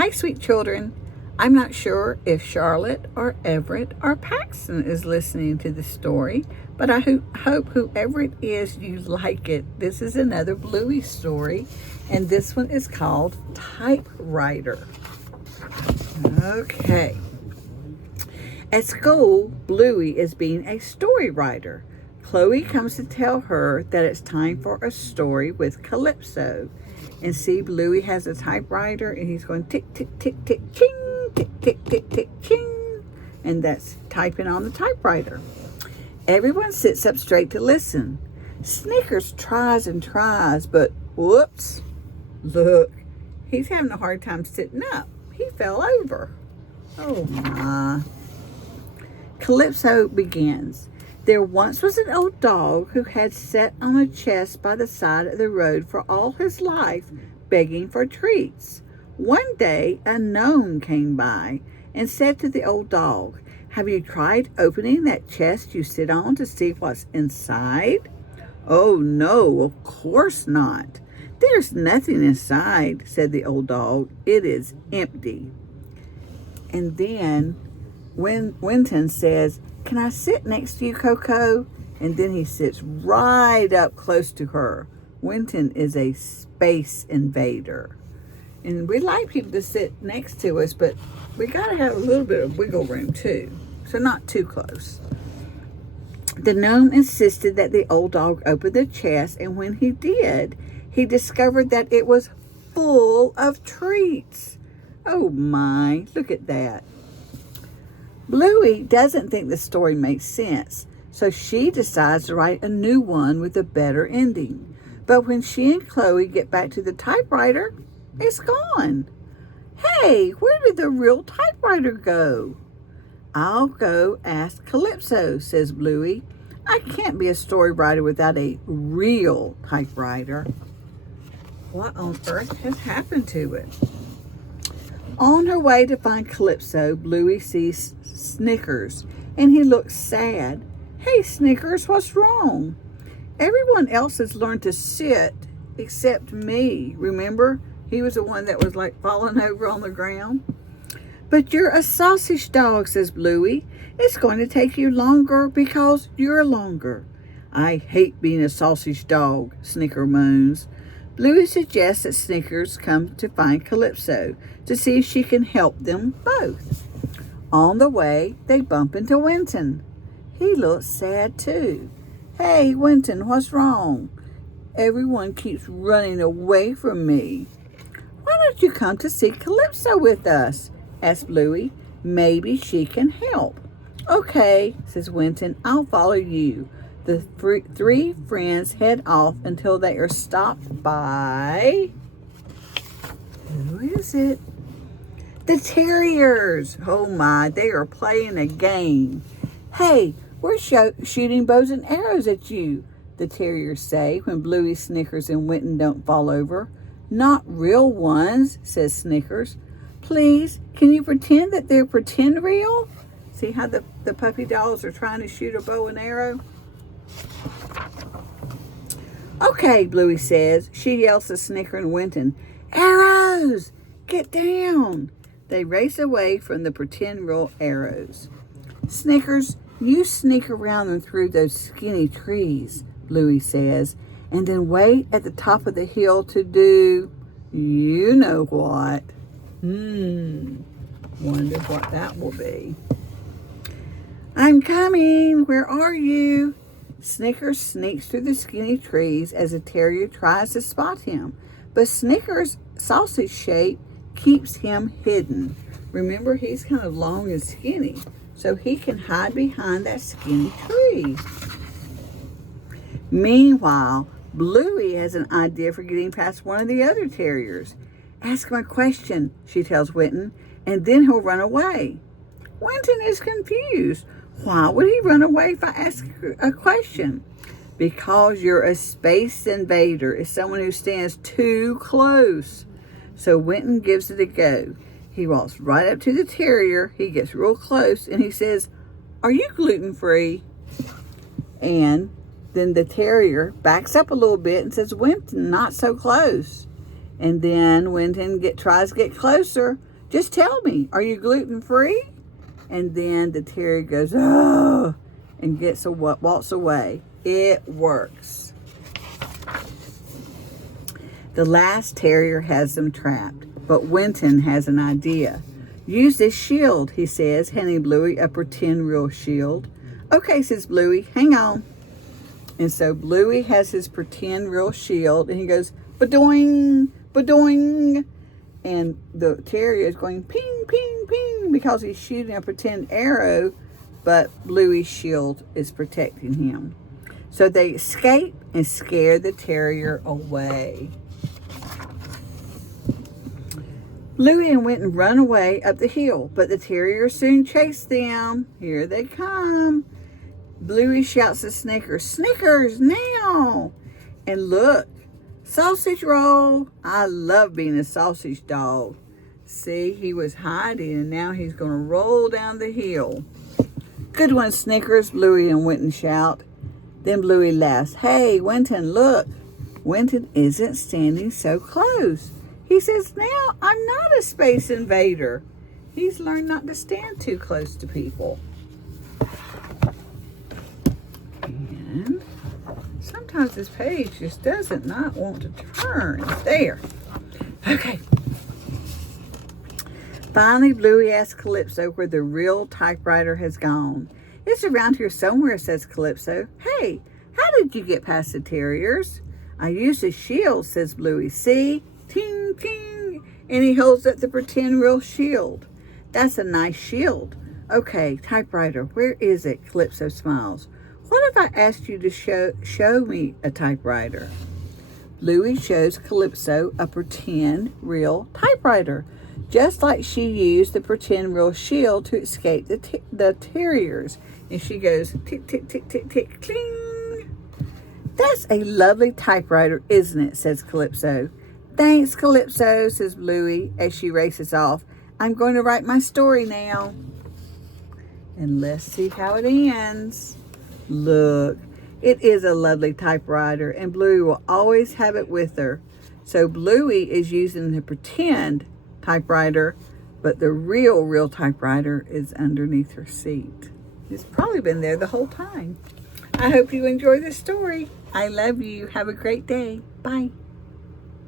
Hi, sweet children. I'm not sure if Charlotte or Everett or Paxton is listening to the story, but I hope whoever it is, you like it. This is another Bluey story, and this one is called Typewriter. Okay. At school, Bluey is being a story writer. Chloe comes to tell her that it's time for a story with Calypso. And see, Bluey has a typewriter, and he's going tick, tick, tick, tick, ching, tick, tick, tick, tick, ching. And that's typing on the typewriter. Everyone sits up straight to listen. Snickers tries and tries, but whoops, look, he's having a hard time sitting up. He fell over. Oh my. Calypso begins. There once was an old dog who had sat on a chest by the side of the road for all his life, begging for treats. One day, a gnome came by and said to the old dog, "Have you tried opening that chest you sit on to see what's inside?" "Oh, no, of course not. There's nothing inside," said the old dog. "It is empty." And then Winton says, "Can I sit next to you, Coco?" And then he sits right up close to her. Winton is a space invader. And we like people to sit next to us, but we got to have a little bit of wiggle room too. So not too close. The gnome insisted that the old dog open the chest, and when he did, he discovered that it was full of treats. Oh my, look at that. Bluey doesn't think the story makes sense, so she decides to write a new one with a better ending. But when she and Chloe get back to the typewriter, it's gone. Hey, where did the real typewriter go? "I'll go ask Calypso," says Bluey. "I can't be a story writer without a real typewriter." What on earth has happened to it? On her way to find Calypso, Bluey sees Snickers, and he looks sad. "Hey, Snickers, what's wrong?" "Everyone else has learned to sit except me. Remember? He was the one that was like falling over on the ground." "But you're a sausage dog," says Bluey. "It's going to take you longer because you're longer." "I hate being a sausage dog," Snicker moans. Bluey suggests that Snickers come to find Calypso to see if she can help them both. On the way, they bump into Winton. He looks sad too. "Hey, Winton, what's wrong? Everyone keeps running away from me." "Why don't you come to see Calypso with us?" asks Bluey. "Maybe she can help." "Okay," says Winton, "I'll follow you." The three friends head off until they are stopped by... Who is it? The terriers. Oh my, they are playing a game. "Hey, we're shooting bows and arrows at you," the terriers say when Bluey, Snickers, and Winton don't fall over. "Not real ones," says Snickers. "Please, can you pretend that they're pretend real?" See how the puppy dogs are trying to shoot a bow and arrow? "Okay," Bluey says. She yells to Snicker and Winton, "Arrows! Get down!" They race away from the pretend real arrows. "Snickers, you sneak around and through those skinny trees," Bluey says, "and then wait at the top of the hill to do you know what." Wonder what that will be. "I'm coming. Where are you?" Snickers sneaks through the skinny trees as the terrier tries to spot him, but Snickers' sausage shape keeps him hidden. Remember, he's kind of long and skinny, so he can hide behind that skinny tree. Meanwhile, Bluey has an idea for getting past one of the other terriers. "Ask him a question," she tells Winton, "and then he'll run away." Winton is confused. Why would he run away if I ask a question? "Because you're a space invader. It's someone who stands too close." So Winton gives it a go. He walks right up to the terrier. He gets real close and he says, "Are you gluten-free?" And then the terrier backs up a little bit and says, "Winton, not so close." And then Winton tries to get closer, Just tell me, are you gluten-free? And then the terrier goes, oh, and walks away. It works. The last terrier has them trapped, but Winton has an idea. Use this shield, he says, handing Bluey a pretend real shield. Okay, says Bluey, hang on. And so Bluey has his pretend real shield, and he goes, ba-doing, ba-doing. And the terrier is going ping, ping, ping, because he's shooting a pretend arrow, but Bluey's shield is protecting him. So they escape and scare the terrier away. Bluey and Winton run away up the hill, but the terrier soon chased them. Here they come. Bluey shouts to Snickers, Snickers, now! And look, sausage roll. I love being a sausage dog. See, he was hiding, and now he's going to roll down the hill. Good one, Snickers, Bluey and Winton shout. Then Bluey laughs. Hey, Winton, look. Winton isn't standing so close. He says, now I'm not a space invader. He's learned not to stand too close to people. And sometimes this page just doesn't not want to turn. There. Okay. Finally, Bluey asks Calypso where the real typewriter has gone. It's around here somewhere, says Calypso. Hey, how did you get past the terriers? I used a shield, says Bluey. See? Ting, ting. And he holds up the pretend real shield. That's a nice shield. Okay, typewriter, where is it? Calypso smiles. What if I asked you to show me a typewriter? Bluey shows Calypso a pretend real typewriter, just like she used the pretend real shield to escape the terriers. And she goes, tick, tick, tick, tick, tick, cling. That's a lovely typewriter, isn't it? Says Calypso. Thanks, Calypso, says Bluey as she races off. I'm going to write my story now. And let's see how it ends. Look, it is a lovely typewriter, and Bluey will always have it with her. So Bluey is using the pretend typewriter, but the real typewriter is underneath her seat. It's probably been there the whole time. I hope you enjoy this story. I love you. Have a great day. Bye.